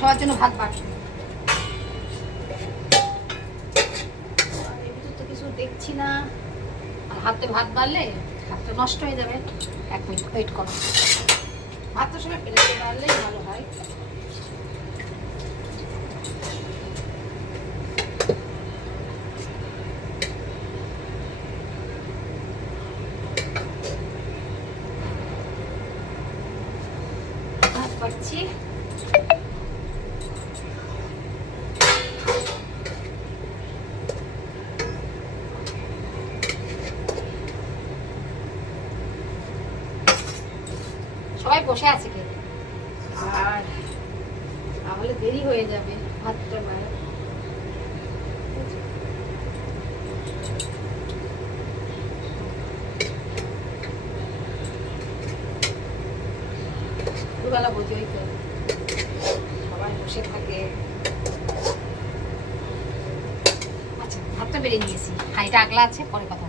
সবার জন্য ভাত বাড়ি তো কিছু দেখছি না। আর হাতে ভাত বাড়লে হাতটা নষ্ট হয়ে যাবে। 1 মিনিট ওয়েট করো। ভাতটা সবাই প্লেটে বাড়লেই ভালো হয়। ভাত বাড়ছি। সবাই বসে আছে কে আর তাহলে দেরি হয়ে যাবে ভাতটা বাড়া। দুবেলা বুঝেই তো সবাই বসে থাকে। আচ্ছা ভাতটা বেড়ে নিয়েছি, হাঁড়িটা আগলা আছে, পরে কথা।